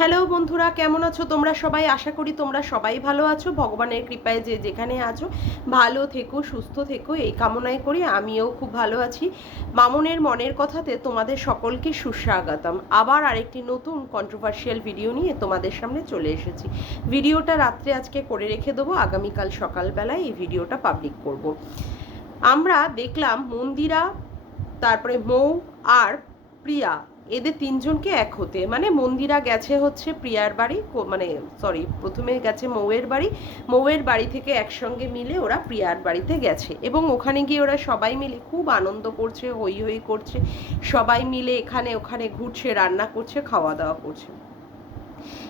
Hello বন্ধুরা, কেমন আছো? তোমরা সবাই? আশা করি তোমরা সবাই ভালো আছো। ভগবানের কৃপায় যে যেখানে আছো, ভালো থেকো, সুস্থ থেকো, এই কামনাই করি। আমিও খুব ভালো আছি। মামনের মনের কথাতে তোমাদের সকলকে সুস্বাগতম। আবার আরেকটি নতুন কন্ট্রোভার্সিয়াল ভিডিও নিয়ে তোমাদের সামনে চলে এসেছি। ভিডিওটা রাত্রে আজকে করে রেখে দেবো। আগামীকাল সকালবেলায় এই ভিডিওটা পাবলিক করব। আমরা দেখলাম মন্দিরা, তারপরে মৌ আর প্রিয়া এদের তিনজনকে এক হতে। মানে মন্দিরা গেছে হচ্ছে প্রিয়ার বাড়ি মানে সরি প্রথমে গেছে মৌয়ের বাড়ি। মৌয়ের বাড়ি থেকে একসঙ্গে মিলে ওরা প্রিয়ার বাড়িতে গেছে। এবং ওখানে গিয়ে ওরা সবাই মিলে খুব আনন্দ করছে, হই হই করছে। সবাই মিলে এখানে ওখানে ঘুরছে, রান্না করছে, খাওয়া দাওয়া করছে।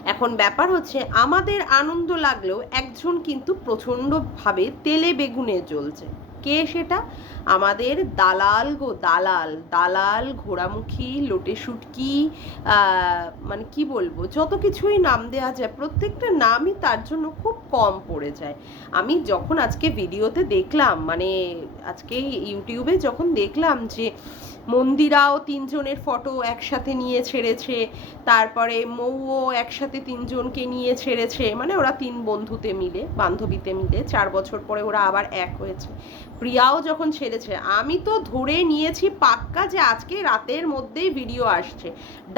এখন ব্যাপার হচ্ছে, আমাদের আনন্দ লাগলেও একজন কিন্তু প্রচণ্ডভাবে তেলে বেগুনে জ্বলছে। কে সেটা? আমাদের দালাল গো, দালাল। দালাল, ঘোড়ামুখী, লোটে শুটকি মানে কি বলব? যত কিছুই নাম দেওয়া যায়, প্রত্যেকটা নামই তার জন্য খুব কম পড়ে যায়। আমি যখন আজকে ভিডিওতে দেখলাম মানে আজকে ইউটিউবে যখন দেখলাম যে মন্দিরাও তিনজনের ফটো একসাথে নিয়ে ছেড়েছে, তারপরে মৌও একসাথে তিনজনকে নিয়ে ছেড়েছে মানে ওরা তিন বন্ধুতে মিলে, বান্ধবীতে মিলে, চার বছর পরে ওরা আবার এক হয়েছে। প্রিয়াও যখন ছেড়েছে, আমি তো ধরে নিয়েছি পাক্কা যে আজকে রাতের মধ্যেই ভিডিও আসছে।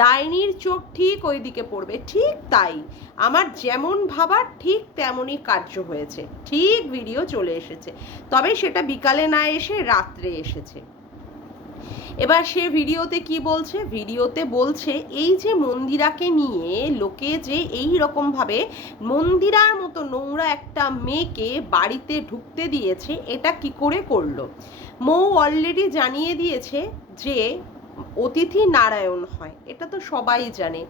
ডাইনির চোখ ঠিক ওই দিকে পড়বে, ঠিক তাই। আমার যেমন ভাবার ঠিক তেমনই কার্য হয়েছে, ঠিক ভিডিও চলে এসেছে। তবে সেটা বিকালে না এসে রাত্রে এসেছে। এবার সে ভিডিওতে কি বলছে? ভিডিওতে বলছে, এই যে মন্দিরাকে নিয়ে লোকে যে এই রকম ভাবে মন্দিরার মতো নোংরা একটা মেয়েকে বাড়িতে ঢুকতে দিয়েছে, এটা কি করে করল? মৌ অলরেডি জানিয়ে দিয়েছে যে অতিথি নারায়ণ হয়, এটা তো সবাই জানে।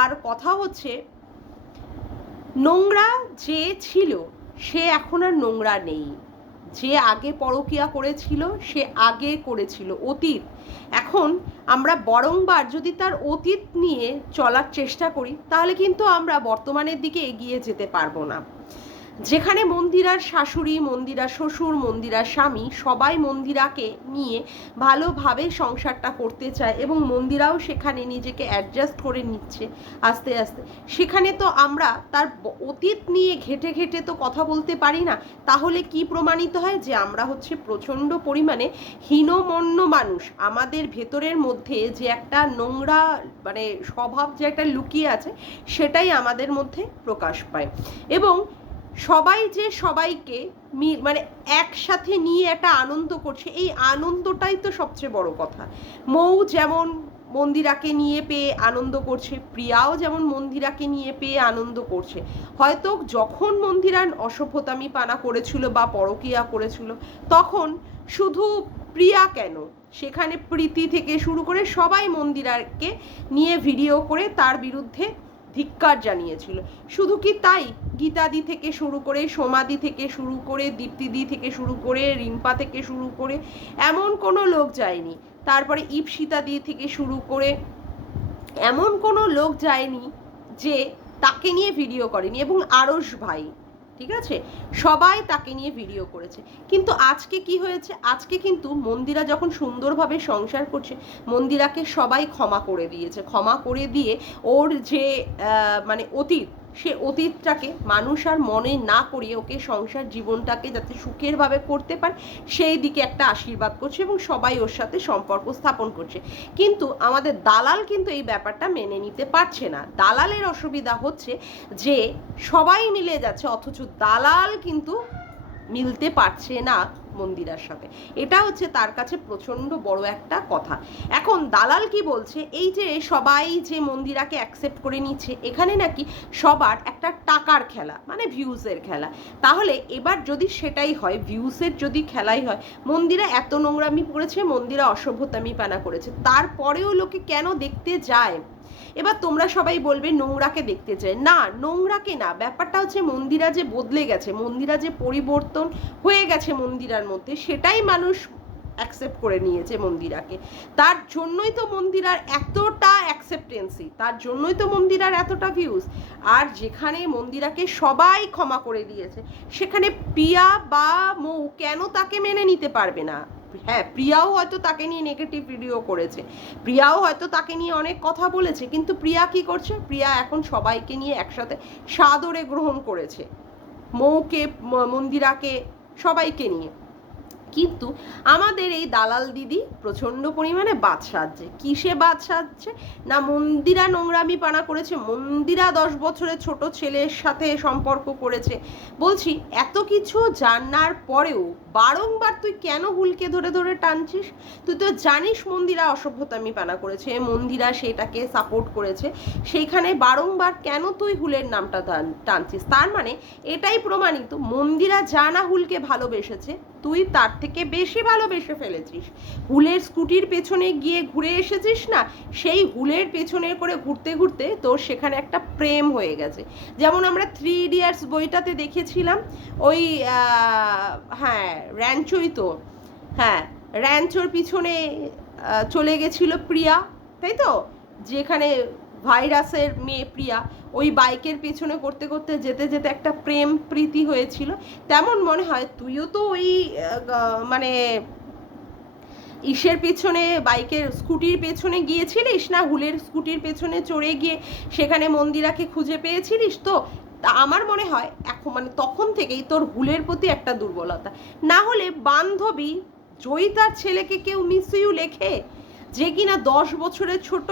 আর কথা হচ্ছে, নোংরা যে ছিল, সে এখন আর নোংরা নেই। যে আগে পরকিয়া করেছিল, সে আগে করেছিল অতীত। এখন আমরা বরংবার যদি তার অতীত নিয়ে চলার চেষ্টা করি, তাহলে কিন্তু আমরা বর্তমানের দিকে এগিয়ে যেতে পারব না। যেখানে মন্দিরার শাশুড়ি, মন্দিরা শ্বশুর মন্দিরার স্বামী সবাই মন্দিরাকে নিয়ে ভালোভাবে সংসারটা করতে চায় এবং মন্দিরাও সেখানে নিজেকে অ্যাডজাস্ট করে নিচ্ছে আস্তে আস্তে। সেখানে তো আমরা তার অতীত নিয়ে ঘেটে ঘেটে তো কথা বলতে পারি না। তাহলে কি প্রমাণিত হয় যে আমরা হচ্ছে প্রচণ্ড পরিমাণে হীনমন্য মানুষ? আমাদের ভেতরের মধ্যে যে একটা নোংরা মানে স্বভাব যে একটা লুকিয়ে আছে, সেটাই আমাদের মধ্যে প্রকাশ পায়। এবং সবাই যে সবাইকে মানে একসাথে নিয়ে একটা আনন্দ করছে, এই আনন্দটাই তো সবচেয়ে বড় কথা। মৌ যেমন মন্দিরাকে নিয়ে পেয়ে আনন্দ করছে, প্রিয়াও যেমন মন্দিরাকে নিয়ে পেয়ে আনন্দ করছে। হয়তো যখন মন্দিরান অসভ্যতামি পানা করেছিল বা পরকিয়া করেছিল, তখন শুধু প্রিয়া কেন? সেখানে প্রীতি থেকে শুরু করে সবাই মন্দিরাকে নিয়ে ভিডিও করে তার বিরুদ্ধে ধিক্কার জানিয়েছিল। শুধু কি তাই? গীতাদি থেকে শুরু করে সোমাদি থেকে শুরু করে, দীপ্তিদি থেকে শুরু করে, রিম্পা থেকে শুরু করে, এমন কোনো লোক যায়নি। তারপরে ইপসিতাদি থেকে শুরু করে, এমন কোনো লোক যায়নি যে তাকে নিয়ে ভিডিও করেনি। এবং আরস ভাই ঠিক আছে? সবাই তাকে নিয়ে ভিডিও করেছে। কিন্তু আজকে কি হয়েছে? আজকে কিন্তু মন্দিরা যখন সুন্দরভাবে সংসার করছে, মন্দিরাকে সবাই ক্ষমা করে দিয়েছে। ক্ষমা করে দিয়ে ওর যে মানে অতীত সে অতীতটাকে মানুষ আর মনে না করিয়ে ওকে সংসার জীবনটাকে যাতে সুখেরভাবে করতে পারে, সেই দিকে একটা আশীর্বাদ করছে এবং সবাই ওর সাথে সম্পর্ক স্থাপন করছে। কিন্তু আমাদের দালাল কিন্তু এই ব্যাপারটা মেনে নিতে পারছে না। দালালের অসুবিধা হচ্ছে যে সবাই মিলে যাচ্ছে, অথচ দালাল কিন্তু মিলতে পারছে না। মন্দিরার সাথে এটা হচ্ছে তার কাছে প্রচণ্ড বড় একটা কথা। এখন দালাল কি বলছে? এই যে সবাই যে মন্দিরাকে অ্যাকসেপ্ট করে নিচ্ছে, এখানে নাকি সবার একটা টাকার খেলা মানে ভিউজের খেলা। তাহলে এবার যদি সেটাই হয় ভিউজের যদি খেলাই হয়, মন্দিরা এত নোংরামি করেছে মন্দিরা অসভ্যতামি পানা করেছে, তারপরেও লোকে কেন দেখতে যায়? এবার তোমরা সবাই বলবে নোংরাকে দেখতে চায় না, নোংরাকে না, ব্যাপারটা হচ্ছে মন্দিরা যে বদলে গেছে, মন্দিরা যে পরিবর্তন হয়ে গেছে মন্দিরার মধ্যে, সেটাই মানুষ অ্যাকসেপ্ট করে নিয়েছে মন্দিরাকে। তার জন্যই তো মন্দিরার এতটা অ্যাকসেপ্টেন্সি তার জন্যই তো মন্দিরার এতটা ভিউজ আর যেখানে মন্দিরাকে সবাই ক্ষমা করে দিয়েছে, সেখানে পিয়া বা মৌ কেন তাকে মেনে নিতে পারবে না? হ্যাঁ প্রিয়াও হয়তো তাকে নিয়ে নেগেটিভ ভিডিও করেছে। প্রিয়াও হয়তো তাকে নিয়ে অনেক কথা বলেছে, কিন্তু প্রিয়া কি করছে? প্রিয়া এখন সবাইকে নিয়ে একসাথে সাদরে গ্রহণ করেছে। মৌকে, মন্দিরাকে সবাইকে নিয়ে। কিন্তু আমাদের এই দালাল দিদি প্রচণ্ড পরিমাণে বাদ সাজছে। কিসে বাদ সাজছে? না মন্দিরা নোংরামি পানা করেছে, মন্দিরা দশ বছরের ছোট ছেলের সাথে সম্পর্ক করেছে। বলছি, এত কিছু জানার পরেও বারংবার তুই কেন হুলকে ধরে ধরে টানছিস? তুই তো জানিস মন্দিরা অসভ্যতামি পানা করেছে, মন্দিরা সেটাকে সাপোর্ট করেছে। সেইখানে বারংবার কেন তুই হুলের নামটা টান- টানছিস? তার মানে এটাই প্রমাণিত, মন্দিরা জানা হুলকে ভালোবেসেছে তুই তার থেকে বেশি ভালোবেসে ফেলেছিস। হুলের স্কুটির পেছনে গিয়ে ঘুরে এসেছিস না? সেই হুলের পেছনে করে ঘুরতে ঘুরতে তোর সেখানে একটা প্রেম হয়ে গেছে। যেমন আমরা থ্রি ইডিয়ার্স বইটাতে দেখেছিলাম, ওই হ্যাঁ র্যাঞ্চই তো। হ্যাঁ র্যাঞ্চোর পিছনে চলে গেছিল প্রিয়া, তাই তো? যেখানে ভাইরাসের মেয়ে প্রিয়া ওই বাইকের পেছনে করতে করতে যেতে যেতে একটা প্রেম প্রীতি হয়েছিল। তেমন মনে হয় তুইও তো ওই মানে ইসের পেছনে, বাইকের স্কুটির পেছনে গিয়েছিলিস না হুলের স্কুটির পেছনে চড়ে গিয়ে সেখানে মন্দিরাকে খুঁজে পেয়েছিলিস? তো তা আমার মনে হয় এখন মানে তখন থেকেই তোর হুলের প্রতি একটা দুর্বলতা। না হলে বান্ধবী জয়িতার ছেলেকে কেউ মিস ইউ লেখে? যে কিনা দশ বছরের ছোট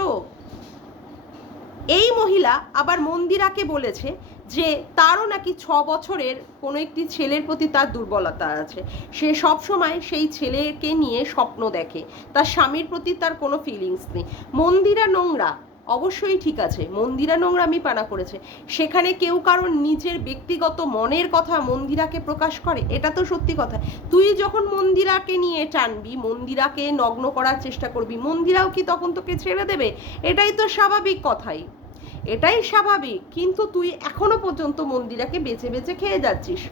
এই মহিলা আবার মন্দিরাকে বলেছে যে তারও নাকি ছ বছরের কোনো একটি ছেলের প্রতি তার দুর্বলতা আছে। সে সব সময় সেই ছেলেকে নিয়ে স্বপ্ন দেখে। তার স্বামীর প্রতি তার কোনো ফিলিংস নেই। মন্দিরা নোংরা অবশ্যই ঠিক আছে, মন্দিরা নোংরামি পানা করেছে। সেখানে কেউ কারণ নিজের ব্যক্তিগত মনের কথা মন্দিরাকে প্রকাশ করে, এটা তো সত্যি কথা। তুই যখন মন্দিরাকে নিয়ে টানবি, মন্দিরাকে নগ্ন করার চেষ্টা করবি, মন্দিরাও কি তখন তোকে ছেড়ে দেবে? এটাই তো স্বাভাবিক কথাই। এটাই স্বাভাবিক, কিন্তু তুই এখনও পর্যন্ত মন্দিরাকে বেছে বেছে খেয়ে যাচ্ছিস।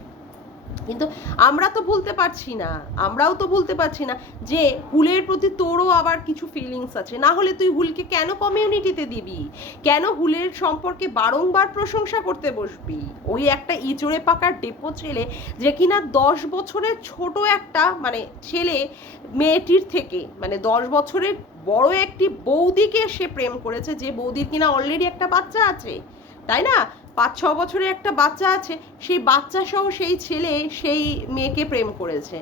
কিন্তু আমরা তো বলতে পারছি না, আমরাও তো বলতে পারছি না যে হুলের প্রতি তোরও আবার কিছু ফিলিংস আছে। না হলে তুই হুলকে কেন কমিউনিটিতে দিবি? কেন হুলের সম্পর্কে বারংবার প্রশংসা করতে বসবি? ওই একটা ইচড়ে পাকার ডেপো ছেলে যে কিনা দশ বছরের ছোট একটা মানে ছেলে মেয়েটির থেকে মানে দশ বছরের বড় একটি বৌদিকে সে প্রেম করেছে যে বৌদির কিনা অলরেডি একটা বাচ্চা আছে, তাই না? পাঁচ ছ বছরের একটা বাচ্চা আছে, সেই বাচ্চা সহ সেই ছেলে সেই মেয়েকে প্রেম করেছে।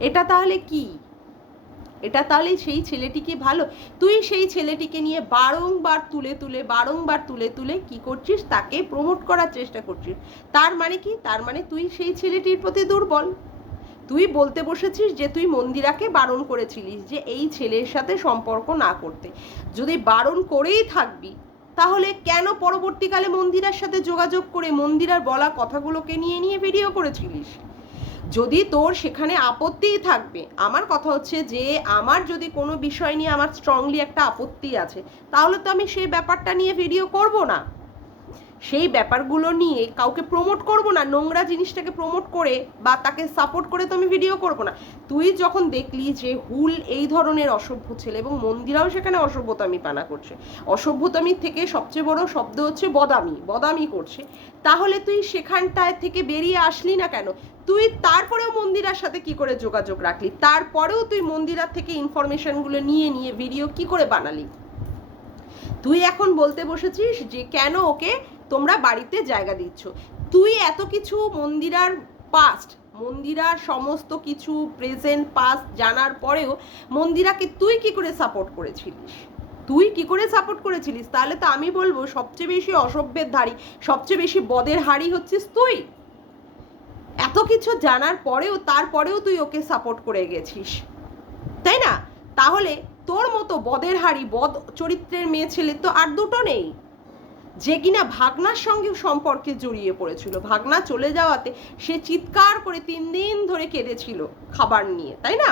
এটা তাহলে কি? এটা তাহলে সেই ছেলেটিকে ভালো? তুই সেই ছেলেটিকে নিয়ে বারংবার তুলে তুলে, বারংবার তুলে তুলে কি করছিস? তাকে প্রমোট করার চেষ্টা করছিস। তার মানে কি? তার মানে তুই সেই ছেলেটির প্রতি দুর্বল। তুই বলতে বসেছিস যে তুই মন্দিরাকে বারণ করেছিলিস যে এই ছেলের সাথে সম্পর্ক না করতে। যদি বারণ করেই থাকবি তাহলে কেন পরবর্তীকালে মন্দিরার সাথে যোগাযোগ করে মন্দিরার বলা কথাগুলোকে নিয়ে নিয়ে ভিডিও করেছিলিস? যদি তোর সেখানে আপত্তিই থাকবে, আমার কথা হচ্ছে যে আমার যদি কোনো বিষয় নিয়ে আমার স্ট্রংলি একটা আপত্তি আছে, তাহলে তো আমি সেই ব্যাপারটা নিয়ে ভিডিও করব না। সেই ব্যাপারগুলো নিয়ে কাউকে প্রমোট করব না, নোংরা জিনিসটাকে প্রমোট করে বা তাকে সাপোর্ট করে তো আমি ভিডিও করব না। তুই যখন দেখলি যে হুল এই ধরনের অসভ্য ছেলে এবং মন্দিরাও সেখানে অসভ্যতামি পানা করছে অসভ্যতামির থেকে সবচেয়ে বড় শব্দ হচ্ছে বদামি বদামি করছে, তাহলে তুই সেখানটায় থেকে বেরিয়ে আসলি না কেন? তুই তারপরেও মন্দিরার সাথে কি করে যোগাযোগ রাখলি? তারপরেও তুই মন্দিরার থেকে ইনফরমেশনগুলো নিয়ে নিয়ে ভিডিও কি করে বানালি? তুই এখন বলতে বসেছিস যে কেন ওকে তোমরা বাড়িতে জায়গা দিচ্ছ। তুই এত কিছু মন্দিরার পাস্ট মন্দিরার সমস্ত কিছু প্রেজেন্ট পাস্ট জানার পরেও মন্দিরাকে তুই কি করে সাপোর্ট করেছিলিস? তুই কি করে সাপোর্ট করেছিলিস? তাহলে তো আমি বলব সবচেয়ে বেশি অসভ্যের ধারী, সবচেয়ে বেশি বদের হাড়ি হচ্ছিস তুই। এত কিছু জানার পরেও তারপরেও তুই ওকে সাপোর্ট করে গেছিস। তাই না? তাহলে তোর মতো বদের হাড়ি, বদ চরিত্রের মেয়ে ছেলে তো আর দুটো নেই। যে কিনা ভাগনার সঙ্গে সম্পর্কে জড়িয়ে পড়েছিল। ভাগনা চলে যাওয়াতে সে চিৎকার করে তিন দিন ধরে কেঁদেছিল খাবার নিয়ে, তাই না?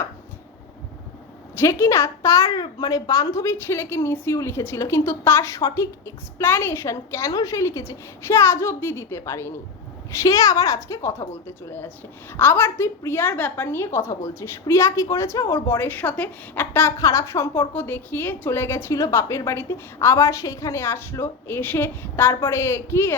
যে কিনা তার মানে বান্ধবীর ছেলেকে মিস ইউ লিখেছিল, কিন্তু তার সঠিক এক্সপ্ল্যানেশন কেন সে লিখেছে, সে আজ অব্দি দিতে পারেনি। সে আবার আজকে কথা বলতে চলে আসছে। আবার তুই প্রিয়ার ব্যাপার নিয়ে কথা বলছিস। প্রিয়া কি করেছে? ওর বরের সাথে একটা খারাপ সম্পর্ক দেখিয়ে চলে গেছিল বাপের বাড়িতে। আবার সেইখানে আসলো, এসে তারপরে কি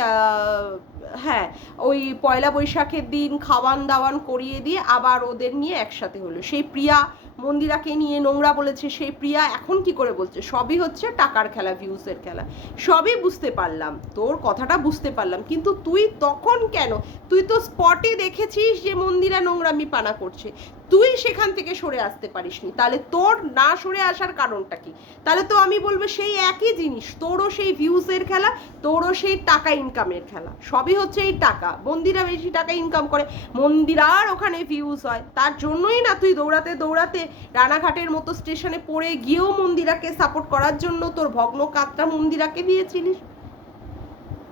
হ্যাঁ ওই পয়লা বৈশাখের দিন খাওয়ান দাওয়ান করিয়ে দিয়ে আবার ওদের নিয়ে একসাথে হলো। সেই প্রিয়া মন্দিরাকে নিয়ে নোংরা বলেছে সেই প্রিয়া, এখন কি করে বলছে? সবই হচ্ছে টাকার খেলা ভিউসের খেলা। সবই বুঝতে পারলাম, তোর কথাটা বুঝতে পারলাম, কিন্তু তুই তখন কেন? তুই তো স্পটে দেখেছিস যে মন্দিরা নোংরামি পানা করছে। তুই সেখান থেকে সরে আসতে পারিসনি। তাহলে তোর না সরে আসার কারণটা কি? তাহলে তো আমি বলব সেই একই জিনিস, তোরও সেই ভিউসের খেলা, তোরও সেই টাকা ইনকামের খেলা। সবই হচ্ছে এই টাকা। মন্দিরা বেশি টাকা ইনকাম করে। মন্দিরার ওখানে ভিউজ হয়। তার জন্যই না তুই দৌড়াতে দৌড়াতে রানাঘাটের মতো স্টেশনে পড়ে গিয়েও মন্দিরাকে সাপোর্ট করার জন্য তোর ভগ্ন কাতটা মন্দিরাকে দিয়েছিলিস।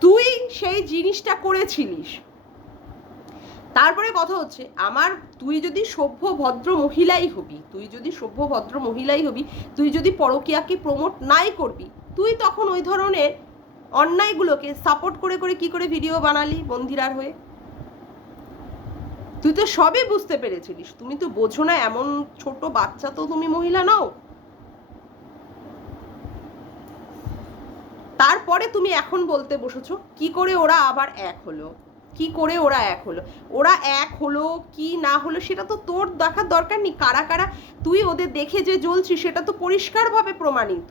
তুই সেই জিনিসটা করেছিলিস। তারপরে কথা হচ্ছে, আমার তুই যদি সভ্য ভদ্র মহিলাই হবি, তুই যদি সভ্য ভদ্র মহিলাই হবি, তুই যদি পরকীয়াকে প্রমোট নাই করবি, তুই তখন ওই ধরনের অন্যায়গুলোকে সাপোর্ট করে করে কি করে ভিডিও বানালি মন্দিরার হয়ে? তুই তো সবই বুঝতে পেরেছিলিস, তুমি তো বোঝো না এমন ছোট বাচ্চা তো তুমি মহিলা নও। তারপরে তুমি এখন বলতে বসেছো, কি করে ওরা আবার এক হলো? কি করে ওরা এক হলো? ওরা এক হলো কি না হলো সেটা তো তোর দেখার দরকার নেই। কারা কারা? তুই ওদের দেখে যে জ্বলছিস সেটা তো পরিষ্কারভাবে প্রমাণিত।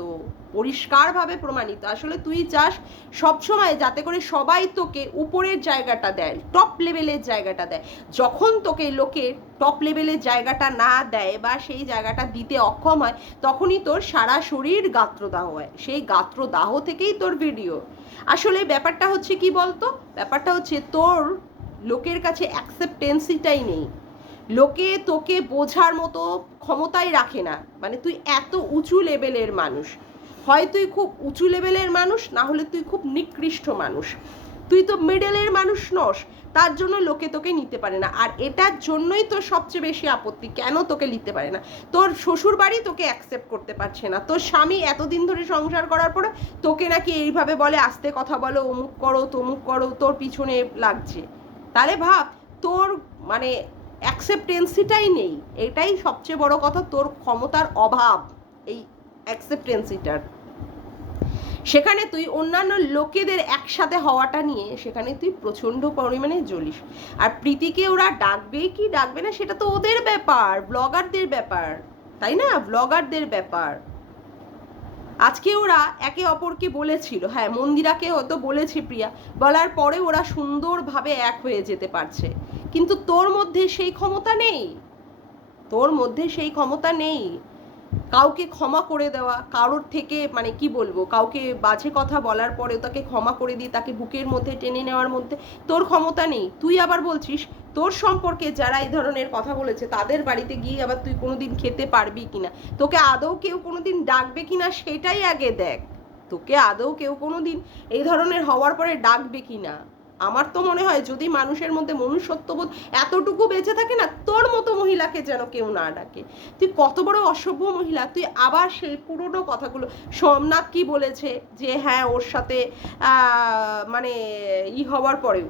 পরিষ্কারভাবে প্রমাণিত। আসলে তুই চাস সবসময় যাতে করে সবাই তোকে উপরের জায়গাটা দেয় টপ লেভেলের জায়গাটা দেয়। যখন তোকে লোকে টপ লেভেলের জায়গাটা না দেয় বা সেই জায়গাটা দিতে অক্ষম হয়, তখনই তোর সারা শরীর গাত্রদাহ হয়। সেই গাত্রদাহ থেকেই তোর ভিডিও আসলে ব্যাপারটা হচ্ছে কি বলতো? ব্যাপারটা হচ্ছে তোর লোকের কাছে অ্যাকসেপ্টেন্সিটাই নেই। লোকে তোকে বোঝার মতো ক্ষমতাই রাখে না। মানে তুই এত উঁচু লেভেলের মানুষ। হয় তুই খুব উঁচু লেভেলের মানুষ, না হলে তুই খুব নিকৃষ্ট মানুষ। তুই তো মিডলের মানুষ নস, তার জন্য লোকে তোকে নিতে পারে না। আর এটার জন্যই তোর সবচেয়ে বেশি আপত্তি, কেন তোকে নিতে পারে না? তোর শ্বশুর বাড়ি তোকে অ্যাকসেপ্ট করতে পারছে না। তোর স্বামী এতদিন ধরে সংসার করার পরে তোকে নাকি এইভাবে বলে, আস্তে কথা বলো, অমুক করো, তমুক করো, তোর পিছনে লাগছে। তাহলে ভাব, তোর মানে অ্যাকসেপ্টেন্সিটাই নেই। এটাই সবচেয়ে বড় কথা, তোর ক্ষমতার অভাব, এই অ্যাকসেপ্টেন্সিটার সেখানে তুই অন্যান্য লোকেদের একসাথে হওয়াটা নিয়ে সেখানে তুই প্রচণ্ড পরিমাণে জ্বলিস। আর প্রীতিকে ওরা ডাকবে কি ডাকবে না সেটা তো ওদের ব্যাপার ব্লগারদের ব্যাপার, তাই না? ব্লগারদের ব্যাপার। আজকে ওরা একে অপরকে বলেছিল হ্যাঁ মন্দিরাকে হয়তো বলেছে প্রিয়া, বলার পরে ওরা সুন্দরভাবে এক হয়ে যেতে পারছে। কিন্তু তোর মধ্যে সেই ক্ষমতা নেই। তোর মধ্যে সেই ক্ষমতা নেই। কাউকে ক্ষমা করে দেওয়া, কারোর থেকে মানে কি বলব, কাউকে বাজে কথা বলার পরে তাকে ক্ষমা করে দিয়ে তাকে বুকের মধ্যে টেনে নেওয়ার মধ্যে তোর ক্ষমতা নেই। তুই আবার বলছিস, তোর সম্পর্কে যারা এই ধরনের কথা বলেছে, তাদের বাড়িতে গিয়ে আবার তুই কোনোদিন খেতে পারবি কিনা? তোকে আদৌ কেউ কোনোদিন ডাকবে কিনা সেটাই আগে দেখ। তোকে আদৌ কেউ কোনোদিন এই ধরনের হওয়ার পরে ডাকবে কিনা? আমার তো মনে হয় যদি মানুষের মধ্যে মনুষ্যত্ববোধ এতটুকু বেঁচে থাকে না, তোর মতো মহিলাকে যেন কেউ না ডাকে। তুই কত বড় অসভ্য মহিলা, তুই আবার সেই পুরনো কথাগুলো, সোমনাথ কি বলেছে যে হ্যাঁ ওর সাথে মানে ই হওয়ার পরেও,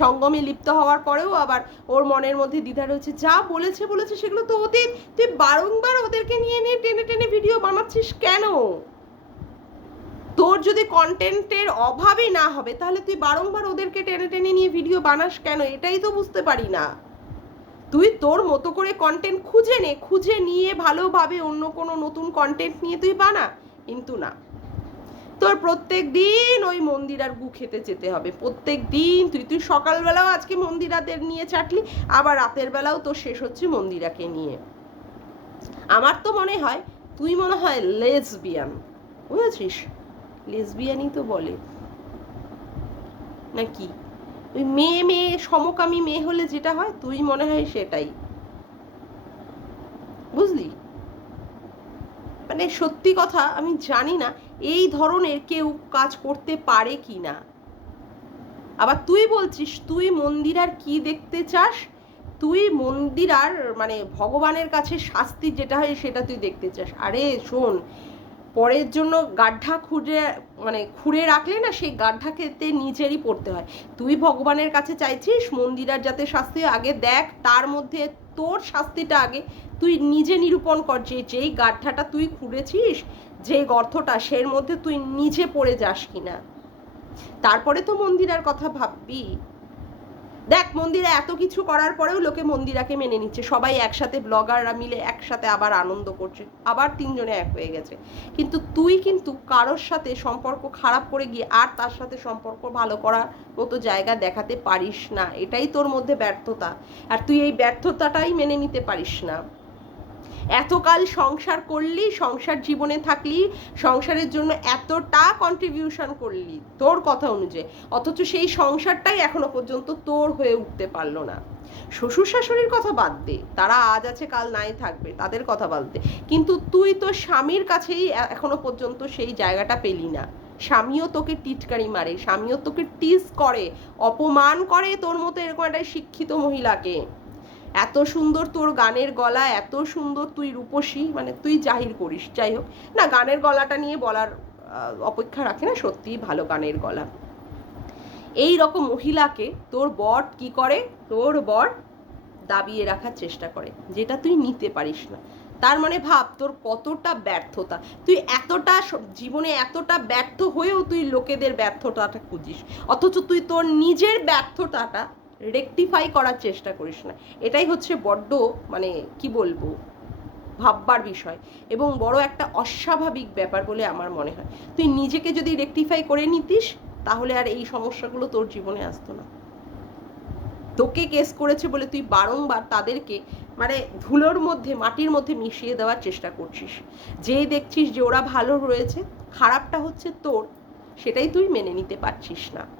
সঙ্গমে লিপ্ত হওয়ার পরেও আবার ওর মনের মধ্যে দ্বিধা রয়েছে। যা বলেছে বলেছে, সেগুলো তো অতীত। তুই বারংবার ওদেরকে নিয়ে নিয়ে টেনে টেনে ভিডিও বানাচ্ছিস কেন? তোর যদি কন্টেন্টের অভাবই না হবে, তাহলে তুই বারংবার ওদেরকে টেনে টেনে নিয়ে ভিডিও বানাস কেন? এটাই তো বুঝতে পারি না। তুই তোর মতো করে কন্টেন্ট খুঁজে নে, খুঁজে নিয়ে ভালোভাবে অন্য কোনো নতুন কন্টেন্ট নিয়ে তুই বানা, কিন্তু না। তোর প্রত্যেক দিন ওই মন্দিরার গু খেতে যেতে হবে, প্রত্যেক দিন তুই তুই সকালবেলাও আজকে মন্দিরাদের নিয়ে চাটলি, আবার রাতের বেলাও তোর শেষ হচ্ছে মন্দিরাকে নিয়ে। আমার তো মনে হয়, তুই মনে হয় লেসবিয়ান বুঝেছিস? লেসবিয়ানই তো বলে। নাকি? ওই মেয়ে মেয়ে, সমকামী মেয়ে হলে যেটা হয়, তুই মনে হয় সেটাই। বুঝলি? মানে সত্যি কথা, আমি জানি না এই ধরনের কেউ কাজ করতে পারে কি না। আবার তুই বলছিস, তুই মন্দির আর কি দেখতে চাস? তুই মন্দিরার মানে ভগবানের কাছে শাস্তি যেটা হয় সেটা তুই দেখতে চাস। আরে শোন পরের জন্য গাড্ঢা খুঁড়ে মানে খুঁড়ে রাখলে না সেই গাড্ঢাকে নিজেরই পড়তে হয়। তুই ভগবানের কাছে চাইছিস মন্দিরার যাতে শাস্তি আগে দেখ তার মধ্যে তোর শাস্তিটা আগে। তুই নিজে নিরূপণ কর যে যেই গাড্ঢাটা তুই খুঁড়েছিস, যে গর্তটা সের মধ্যে তুই নিজে পড়ে যাস কিনা। তারপরে তো মন্দিরার কথা ভাববি। দেখ, মন্দিরে এত কিছু করার পরেও লোকে মন্দিরাকে মেনে নিচ্ছে। সবাই একসাথে ব্লগাররা মিলে একসাথে আবার আনন্দ করছে। আবার তিনজনে এক হয়ে গেছে। কিন্তু তুই কিন্তু কারোর সাথে সম্পর্ক খারাপ করে গিয়ে আর তার সাথে সম্পর্ক ভালো করার মতো জায়গা দেখাতে পারিস না। এটাই তোর মধ্যে ব্যর্থতা। আর তুই এই ব্যর্থতাটাই মেনে নিতে পারিস না। এতকাল সংসার করলি, সংসার জীবনে থাকলি, সংসারের জন্য এতটা কন্ট্রিবিউশন করলি তোর কথা অনুযায়ী। অথচ সেই সংসারটাই এখনও পর্যন্ত তোর হয়ে উঠতে পারল না। শ্বশুর শাশুড়ির কথা বাদ দে, তারা আজ আছে, কাল নাই থাকবে, তাদের কথা বাদ দে। কিন্তু তুই তো স্বামীর কাছেই এখনও পর্যন্ত সেই জায়গাটা পেলি না। স্বামীও তোকে টিটকারি মারে, স্বামীও তোকে টিস করে, অপমান করে তোর মতো এরকম একটা শিক্ষিত মহিলাকে। এত সুন্দর তোর গানের গলা, এত সুন্দর তুই রূপসী মানে তুই জাহির করিস, যাই হোক। না, গানের গলাটা নিয়ে বলার অপেক্ষা রাখে না, সত্যিই ভালো গানের গলা। এই রকম মহিলাকে তোর বর কি করে? তোর বর দাবিয়ে রাখার চেষ্টা করে, যেটা তুই নিতে পারিস না। তার মানে ভাব, তোর কতটা ব্যর্থতা? তুই এতটা জীবনে এতটা ব্যর্থ হয়েও তুই লোকেদের ব্যর্থতাটা খুঁজিস। অথচ তুই তোর নিজের ব্যর্থতাটা রেকটিফাই করার চেষ্টা করিস না। এটাই হচ্ছে বড্ড মানে কি বলব, ভাববার বিষয়। এবং বড় একটা অস্বাভাবিক ব্যাপার বলে আমার মনে হয়। তুই নিজেকে যদি রেকটিফাই করে নিতিস, তাহলে আর এই সমস্যাগুলো তোর জীবনে আসতো না। তোকে কেস করেছে বলে তুই বারংবার তাদেরকে মানে ধুলোর মধ্যে, মাটির মধ্যে মিশিয়ে দেওয়ার চেষ্টা করছিস। যেই দেখছিস যে ওরা ভালো রয়েছে, খারাপটা হচ্ছে তোর, সেটাই তুই মেনে নিতে পারছিস না।